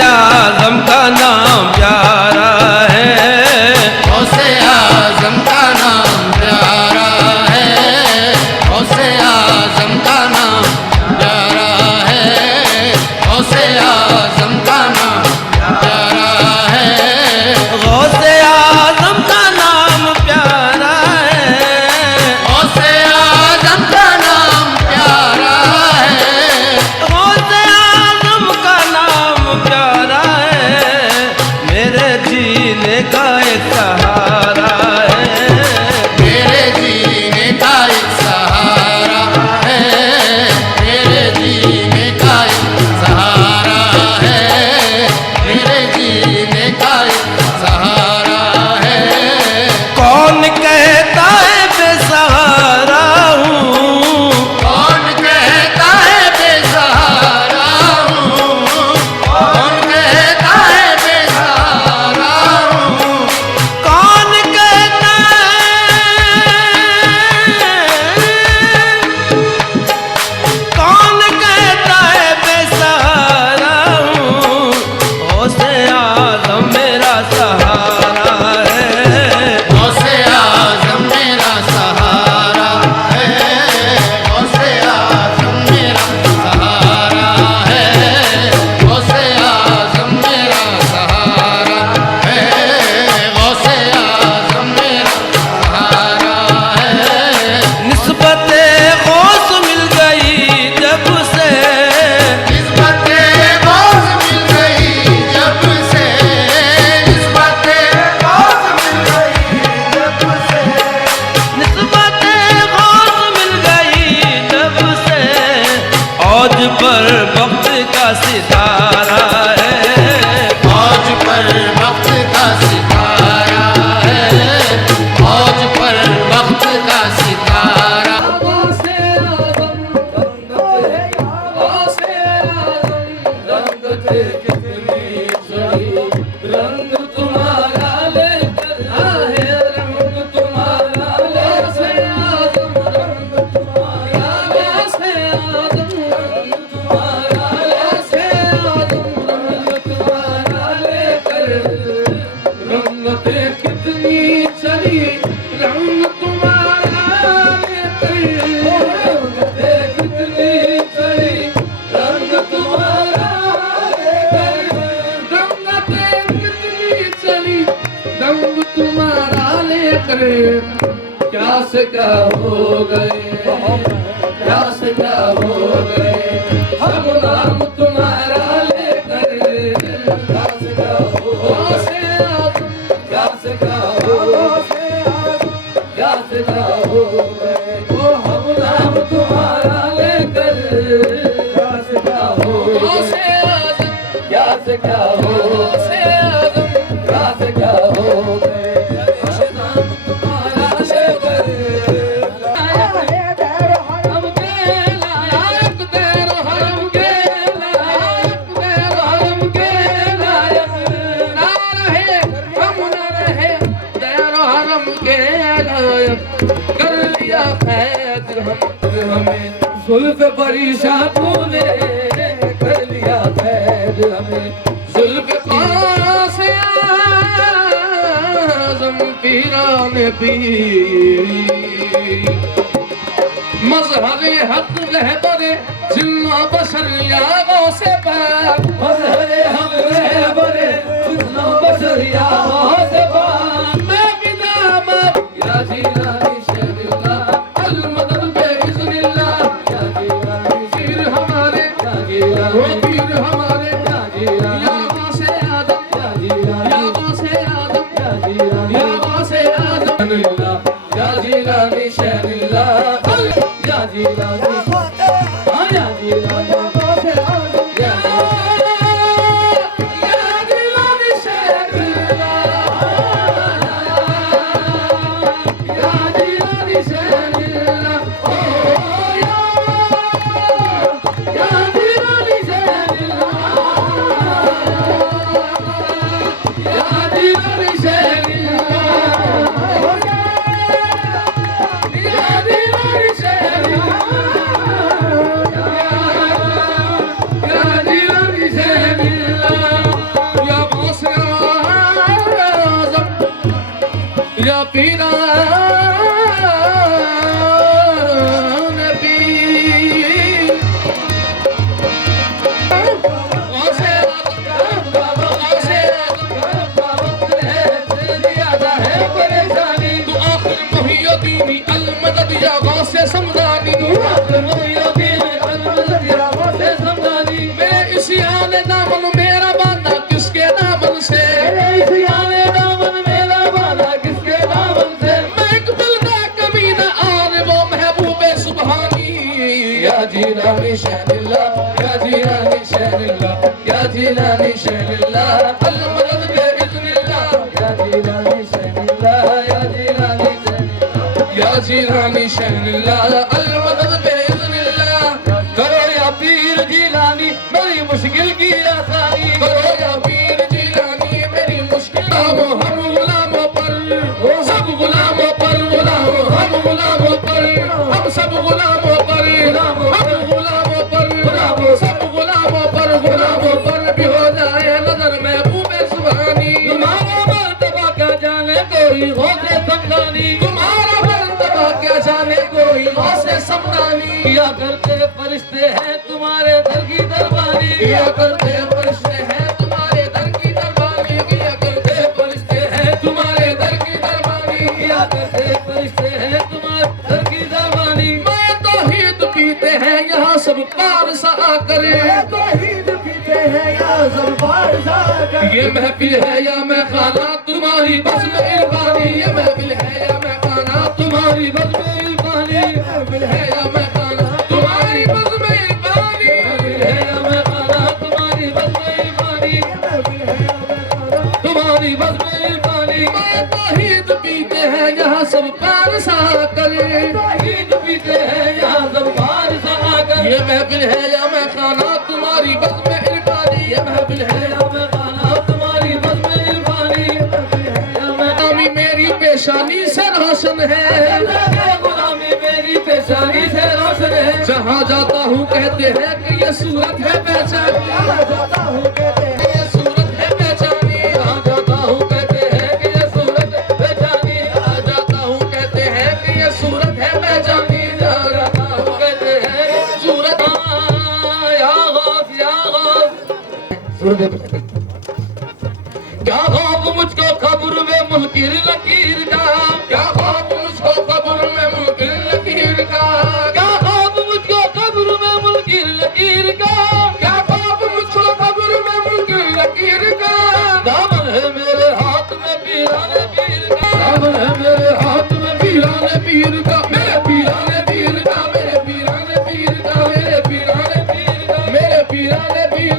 आजम का नाम प्यारा है, गौसे आजम का नाम प्यारा है, गौसे आजम का नाम प्यारा है, गौसे आजम का नाम प्यारा है, गौसे आजम का नाम प्यारा है, गौसे आजम का नाम प्यारा है, गौसे आजम का नाम प्यारा है, मेरे जीने का एक सहारा है, मेरे जीने का एक सहारा है, मेरे जीने का एक सहारा है, मेरे जीने का एक सहारा है। कौन कहता है बेसहारा हूँ, कौन कहता है बेसहारा हूँ, कौन कहता है बेसहारा हूँ, कौन कहता है, कौन कहता है बेसहारा हूँ, गौसे आजम मेरा सहारा है, गौसे आजम मेरा सहारा है, गौसे आजम मेरा सहारा है, गौसे आजम मेरा सहारा है, गौसे आजम मेरा सहारा है। निस्बते गौस मिल गई जब से, निस्बते गौस मिल गई जब से, निस्बते गौस मिल गई जब से, निस्बते गौस मिल गई जब से, औज पर वक्त का सितारा है, मौज पर वक्त का सितारा है, मौज पर वक्त का सितारा। गौसे आजम गौसे आजम रंग थे कितनी सही, रंग तुम्हारा लेकर आए, रंग तुम्हारा गौसे आजम रंग तुम्हारा, गौसे आजम रंग तुम्हारा, गौसे आजम रंग तुम्हारा लेकर, रंग थे कितनी चली, रंग तुम्हारा लेकर, रंग थे कितनी चली, रंग तुम्हारा लेकर, रंग थे कितनी चली, रंग तुम्हारा लेकर, क्या से क्या हो गए, क्या से क्या हो गए, हम नाम तुम्हारा लेकर, क्या से क्या हो गए, क्या से क्या हो गए, क्या से क्या हो गए, ओ हम नाम तुम्हारा लेकर, क्या से क्या हो गए, क्या से क्या हो गए, क्या से क्या हो गए, नाम तुम्हारा लेकर, हम के लायक तेरो हरम के लायक, तेरो हरम के लायक, ना रहे हम ना रहे तेरो हरम के लायक, कर लिया कैद हमें जुल्फ परेशान तूने, कर लिया कैद हमें जुल्फ पास आज़म पीरान पीर, मजहर हक रहबरे जिन्ना बशर या गौसे पाक, मजहर हक रहबरे जिन्ना बशर या गौसे पाक, मैं बिना बाप या जीलानी शहरिल्लाह, अल मदद बेइज़्निल्लाह, या जीलानी पीर हमारे, या जीलानी पीर हमारे, या जीलानी, या गौसे आदम, या जीलानी, या गौसे आदम, या जीलानी, या गौसे आदम, या जीलानी शहरिल्लाह, या जीलानी, हाँ या जीलानी, गौसे आदम, या जीलानी शहनिल्ला या जीलानी शहनिल्ला या जीलानी शहनिल्ला अल मदद बेइज़्निल्लाह या जीलानी शहनिल्ला या जीलानी शहनिल्ला या जीलानी शहनिल्ला अल मदद बेइज़्निल्लाह करो या पीर जीलानी मेरी मुश्किल की आसानी करो या पीर जीलानी मेरी मुश्किल हम गुलामों पर सब गुलामों पर गुलाम हम गुलामों पर हम सब गुलामों पर हम गुलामों पर गुलाम सब गुलामों पर भी हो जाए नजर महबूब सुभानी तुम्हारा मर्तबा क्या जाने कोई गौसे समदानी तुम्हारा मर्तबा क्या जाने कोई गौसे समदानी किया करते फरिश्ते हैं तुम्हारे दर की दरबारी किया करते फरिश्ते हैं तुम्हारे दर की दरबारी किया करते फरिश्ते हैं तुम्हारे दर की दरबारी किया करते फरिश्ते हैं तुम्हारे दर की दरबारी मैं तौहीद पीते हैं यहाँ सब पार सा करे तौहीद पीते हैं यहाँ सब पार सा करे ये महफिल है या मैं खाना तुम्हारी बस में इरफानी ये महफिल है या मैं खाना तुम्हारी बस में इरफानी ये महफिल है या मैं खाना तुम्हारी बस में इरफानी है या मैं खाना तुम्हारी बस में इरफानी ये महफिल है या मैं खाना तुम्हारी बस में इरफानी मैं तौहीद पीते हैं यहाँ सब पार सा करे तौहीद पीते हैं यहाँ सब पार सा करे ये महफिल है या मैं खाना तुम्हारी बस में इरफानी ये महफिल है या मैं खाना तुम्हारी बस में इरफानी गुलामी मेरी पेशानी से रोशन है गुलामी मेरी पेशानी से रोशन है जहाँ जाता हूँ कहते हैं कि ये सूरत है पहचानी जहाँ जाता हूँ कहते हैं ये सूरत है पहचानी जहाँ जाता हूँ कहते हैं कि ये सूरत है पहचानी जहाँ जाता हूँ कहते हैं कि ये सूरत है पहचानी जहाँ जाता हूँ कहते हैं सूरत या गौस सूरत क्या ख्वाब मुझको खबर में मुनकिर लकीर का क्या ख्वाब मुझको खबर में मुनकिर लकीर का क्या ख्वाब मुझको खबर में मुनकिर लकीर का क्या ख्वाब मुझको खबर में मुनकिर लकीर का दामन है मेरे हाथ में पीराने पीर का दामन है मेरे हाथ में पीराने पीर का मेरे पीराने पीर का मेरे पीराने पीर का मेरे पीराने पीर का मेरे पीराने पीर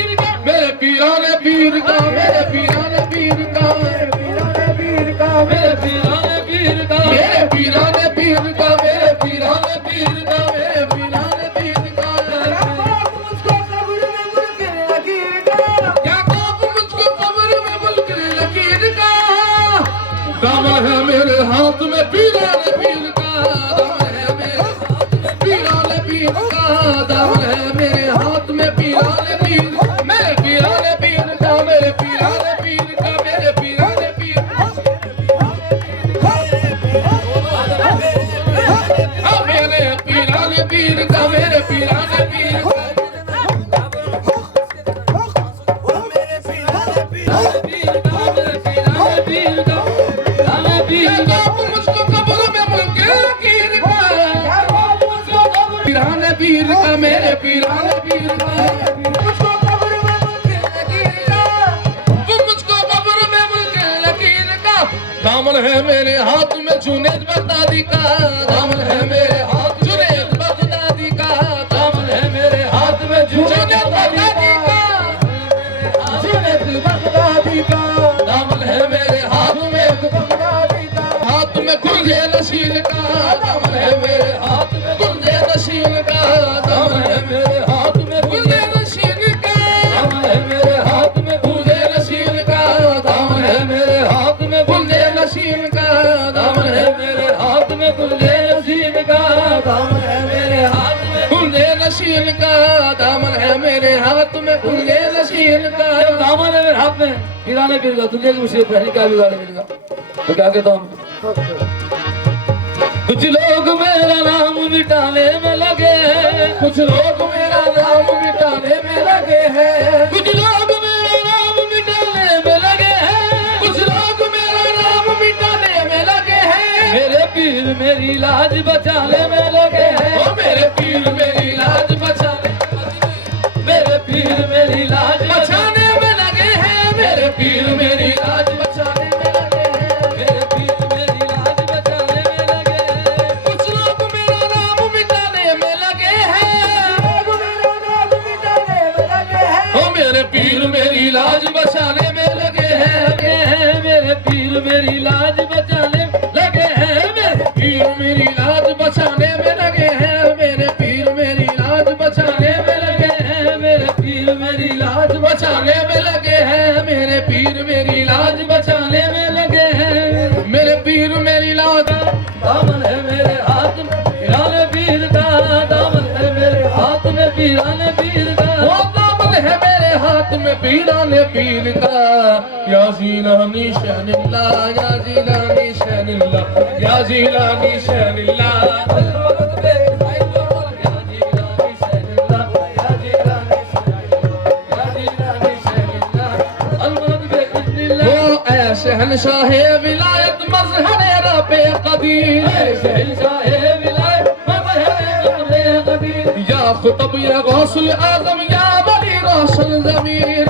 का मेरे पीराने पीर का मेरे पीराने पीर का मेरे पीराने पीर का मेरे पीराने पीर का मेरे पीराने पीर का मेरे पीराने पीर का मेरे पीराने पीर का मुझको कब्र में मुनकिर लकीर का क्या ख्वाब मुझको कब्र में मुनकिर लकीर का दामन है मेरे हाथ में पीराने पीर का दामन है मेरे हाथ में पीराने पीर का दामन है मेरे हाथ में पीराने पीर मेरे पीराने पीर का मेरे पीराने पीर का मेरे पीराने पीर मेरे पीराने पीर का मेरे पीराने पीर मुझको कब्र में मुनकिर लकीर का पीराने पीर का मेरे पीराने पीर का मुझको कब्र में मुनकिर लकीर का मुझको कब्र में मुनकिर लकीर का दामन है मेरे हाथ में जुनैद बगदादी का दामन है मेरे हाथ जुनैद बगदादी का दामन है मेरे हाथ में जुनैद बगदादी का जुनैद बगदादी का दामन है मेरे हाथ में बगदादी का हाथ में गुंजे नशील का दामन है मेरे हाथ में गुंजे नशील का दामन है मेरे हाथ में गुंजे नशील का दामन है मेरे हाथ में गुंजे नशील का दामन है मेरे हाथ में गुंजे नशील का दामन है मेरे हाथ में गुंजे नशील का दामन है मेरे हाथ में गुंजे नशील का दामन है मेरे हाथ में गुंजे नशील का दामन है मेरे हाथ में पीराने पीर का तुझे मुझे पहले क्या बिगाड़ मिलेगा तो क्या कहता हूँ कुछ लोग मेरा नाम मिटाने में लगे हैं कुछ लोग मेरा नाम मिटाने में लगे हैं कुछ लोग मेरा नाम मिटाने में लगे हैं कुछ लोग मेरा नाम मिटाने में लगे हैं मेरे पीर मेरी लाज बचाने में लगे हैं ओ मेरे पीर मेरी लाज बचाने मेरे पीर मेरी लाज बचाने में लगे हैं मेरे पीर मेरी लाज बचाने में लगे हैं मेरे पीर मेरी लाज बचाने में लगे हैं कुछ लोग मेरा नाम मिटाने बचाने में लगे हैं मेरे पीर मेरी लाज बचाने लगे हैं मेरे पीर मेरी लाज बचाने में लगे हैं मेरे पीर मेरी लाज बचाने में लगे हैं मेरे पीर मेरी लाज बचाने में लगे हैं मेरे पीर मेरी लाज बचाने में लगे हैं मेरे पीर मेरी लाज दामन है मेरे हाथ में पीराने पीर का दामन है मेरे हाथ में पीराने पीर का वो दामन है मेरे हाथ में पीराने पीर का या जीलानी शहनिल्ला या जीलानी शहनिल्ला या जीलानी शहनिल्ला शहनशाह विलायत मजहर रबे कदीर शहनशाह विलायत मजहर रबे कदीर या खुतब या गौसुल आजम या वली रोशन ज़मीर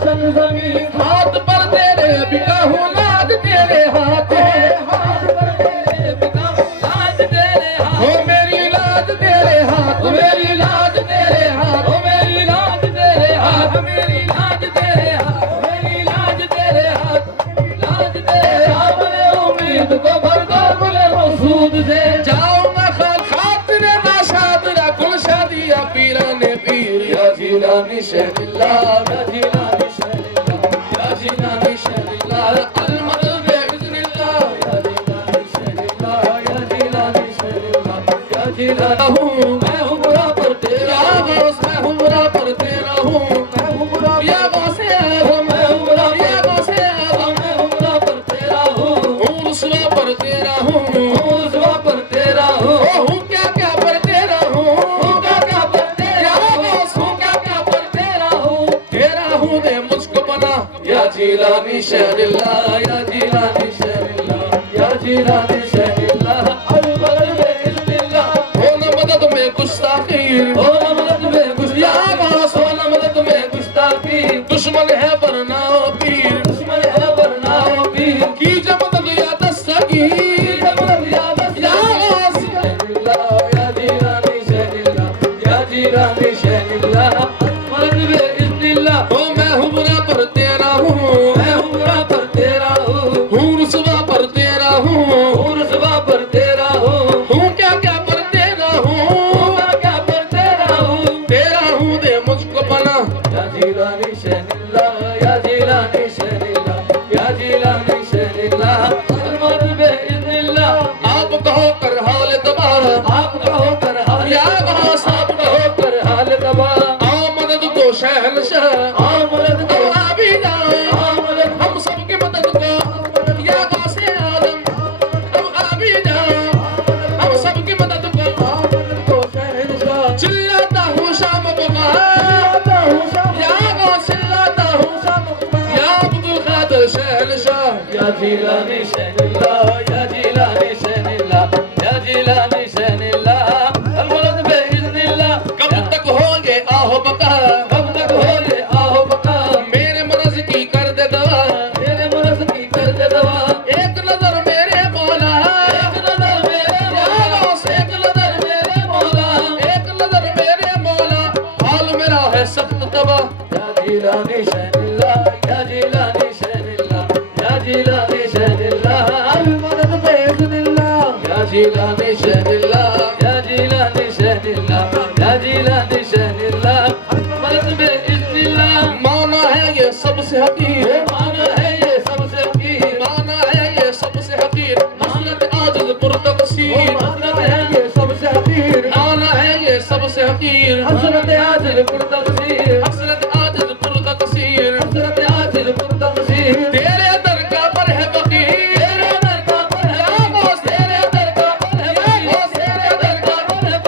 हाथ पर तेरे बिका हूँ लाज तेरे हाथ है हो मेरी लाज तेरे हाथ मेरी लाज तेरे हाथ हो मेरी लाज तेरे हाथ मेरी लाज तेरे हाथ मेरी लाज तेरे हाथ लाज तेरे हाथ मेरे उम्मीद को भर दो बोले मसूद से जाऊंगा खातिर नाशाद रकुल शादिया पीराने पीर या जीलानी शहनिल्ला या जीलानी शहनिल्ला या जीलानी शहनिल्ला अलमदद बिइज़्निल्लाह या जीलानी शहनिल्ला या जीलानी शहनिल्ला या जीलाना हूँ मैं हूँ बुरा पर तेरा गौस मैं हूँ बुरा पर तेरा हूँ मैं हूँ बुरा या गौसे आज़म मैं हूँ बुरा या गौसे आज़म मैं हूँ बुरा पर तेरा हूँ रुसवा पर तेरा हूँ रुसवा पर तेरा हूँ हूँ क्या क्या पर तेरा हूँ क्या क्या पर तेरा गौस हूँ क्या क्या पर तेरा हूँ दे मुझको बना या जीलानी शहनिल्ला या जीलानी शहनिल्ला या जीलानी शहनिल्ला अलमदद बिइज़्निल्लाह हो न मदद में गुस्ताखी हो न मदद में गुस्ताखी हो न मदद में गुस्ताखी दुश्मन है वरना पीर दुश्मन है वरना पीर की जब मदद या दस्तगीर जब मदद या शहनिल्ला या जीलानी शहनिल्ला या जीलानी शहनिल्ला अलमदद बिइज़्निल्लाह हो मैं हूँ बुरा पर तेरा हूँ मैं हूँ बुरा पर तेरा हूँ रुसवा पर तेरा हूँ रुसवा पर तेरा हूँ क्या क्या पर तेरा हूँ क्या क्या पर तेरा हूँ दे मुझको बना या जीलानी शहनिल्ला या जीलानी शहनिल्ला या जीलानी शहनिल्ला अलमदद बिइज़्निल्लाह आप कहो कर हाल तबाह आप कहो कर हाल या गौस आप कहो कर हाल तबाह आओ मदद को शहनशाह आओ मदद को आबिदा आओ मदद हम सबकी मदद को या गौसे आज़म हम आबिदा हम सबकी मदद को शहनशाह चिल्लाता हूँ शाम बगा या गौस चिल्लाता हूँ शाम या अब्दुल कादिर शहनशाह या जीलानी शहनिल्ला या जीलानी शहनिल्ला या जीलानी शहनिल्ला अलमदद बिइज़्निल्लाह कब तक होंगे आहो बका कब तक होंगे आहो बका मेरे मर्ज़ की कर दे दवा मेरे मर्ज़ की कर दे दवा एक नजर मेरे मौला एक नजर मेरे मौला एक नजर मेरे मौला एक नजर मेरे मौला हाल मेरा है सख्त तबा या जीलानी शहनिल्ला या जीलानी शहनिल्ला या जीलानी शहनिल्ला अलमदद बिइज़्निल्लाह या जीलानी शहनिल्ला या जीलानी शहनिल्ला या जीलानी शहनिल्ला अलमदद बिइज़्निल्लाह माना है ये सबसे हकीर माना है ये सबसे हकीर माना है ये सबसे हकीर हसरत आजिज़ पुरतक़सीर हसरत है ये सबसे हकीर माना है ये सबसे हकीर हसरत आजिज़ पुरतक़सीर हसरत आजिज़ पुरतक़सीर हसरत आजिज़ पुरतक़सीर तेरे दरगाह पर है फकीर तेरे दरगाह पर है गौस तेरे दरगाह पर है गौस तेरे दरगाह पर है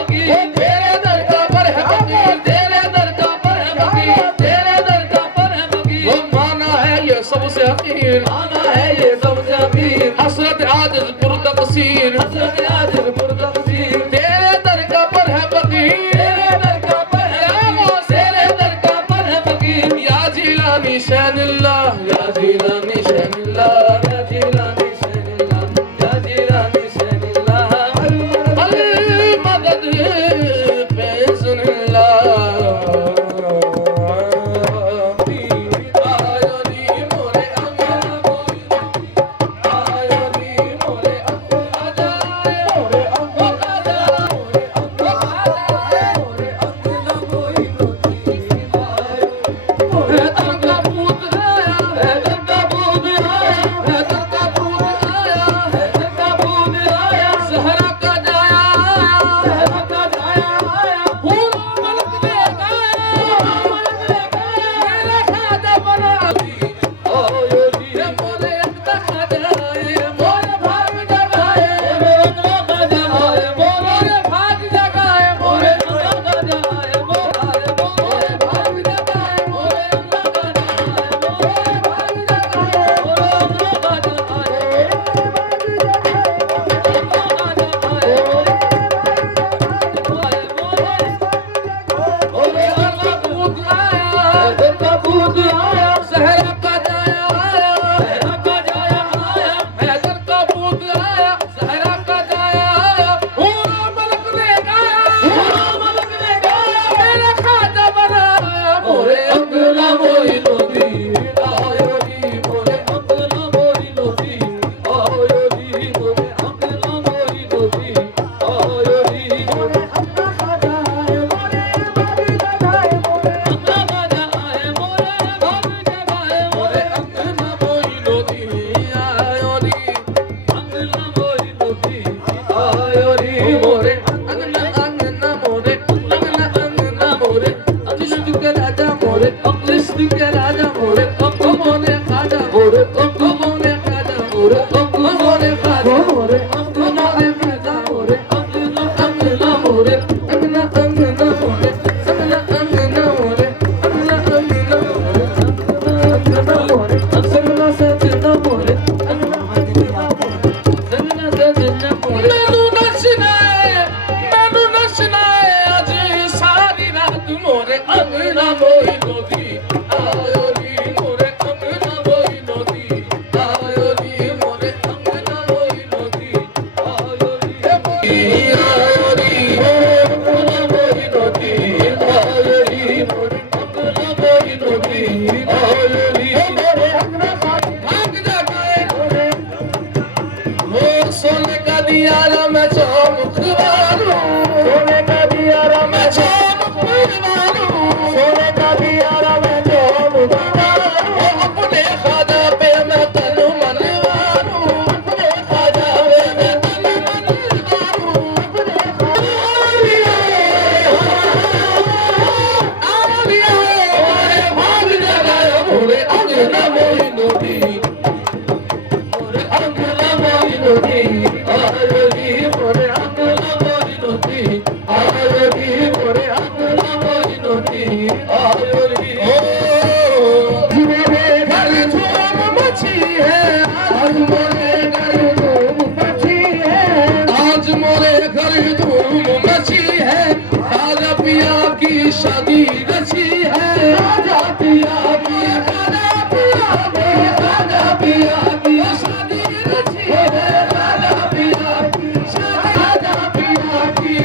सोने का दिया मैं चौमुख वालू, सोने का दिया मैं चौमुख वालू, सोने का दिया मैं चौमुख वालू। अपने ख्वाजा पे मैं तनु मन वालू, अपने ख्वाजा पे मैं तनु मन वालू, अपने आलिया भाग जगाया मोरे अंगना मोइनुद्दीन, शादी रची है राजा पिया की, राजा पिया की, राजा पिया की शादी रची है राजा पिया की, राजा पिया की।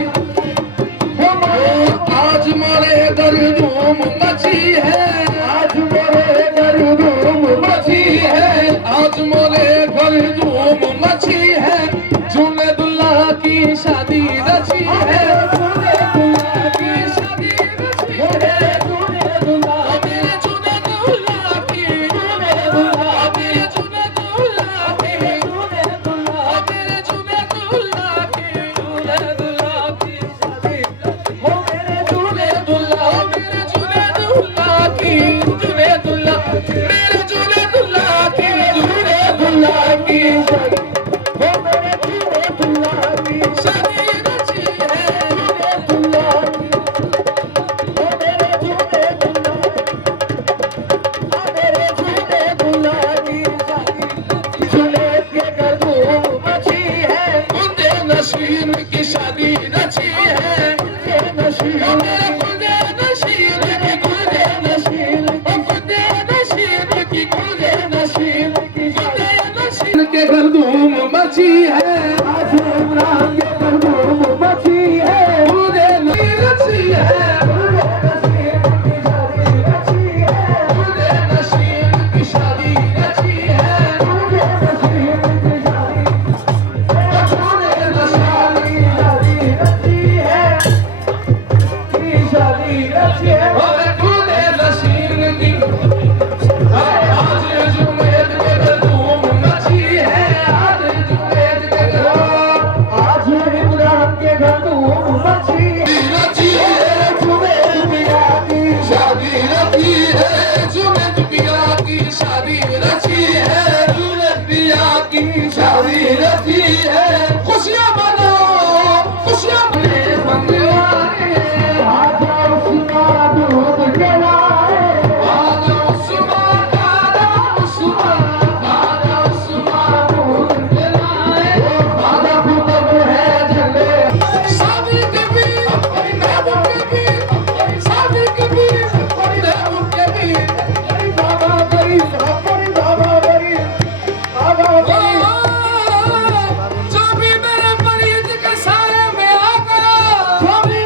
आज मोरे घर धूम मची है, आज मोरे घर धूम मची है, आज मोरे घर धूम मची है। झूले दुल्ला की शादी रची है, झूले दुल्ला की शादी रची है, झूले दुल्ला मेरे झूले दुल्ला की, झूले दुल्ला मेरे झूले दुल्ला की, झूले दुल्ला मेरे झूले दुल्ला की, झूले दुल्ला की शादी हो मेरे झूले दुल्ला, मेरे झूले दुल्ला की, झूले दुल्ला मेरे झूले दुल्ला की, झूले दुल्ला की शादी हो मेरे झूले दुल्ला की शादी रची है, झूले दुल्ला की हो मेरे झूले दुल्ला, हो मेरे झूले दुल्ला की शादी। झूले के घर धूम मची है, कुंदे नशीन की शादी रची है, कुंदे नशीन मेरे कुंदे नशीन की, कुंदे नशीन कुंदे नशीन की, कुंदे नशीन की, कुंदे नशीन के घर धूम मची है, आज इमरान के घर धूम मची है, कुंदे नशीन रची है, कुंदे नशीन की शादी रची है, कुंदे नशीन की शादी रची है, की शादी रची है, और कुंदे नशीन की आज जुमेद के घर धूम मची है, आज जुमेद के घर, आज इमरान के घर धूम मची है, जुमेद पिया की शादी रची है, जुमेद पिया की शादी रची है, जुमेद पिया की शादी रची है। खुशियां मनाओ, खुशियां मनवाए, आजा उस्मान दूध जलाए, आजा उस्मान, आजा उस्मान, आजा उस्मान दूध जलाए, आजा खुतब है जले शादी के भी अपनी महबूब के भी, शादी के भी अपनी महबूब के भी, अरे बाबा गई, अपनी बाबा गई, बाबा गई। जो भी मेरे मरीज के साए में आ गया, जो भी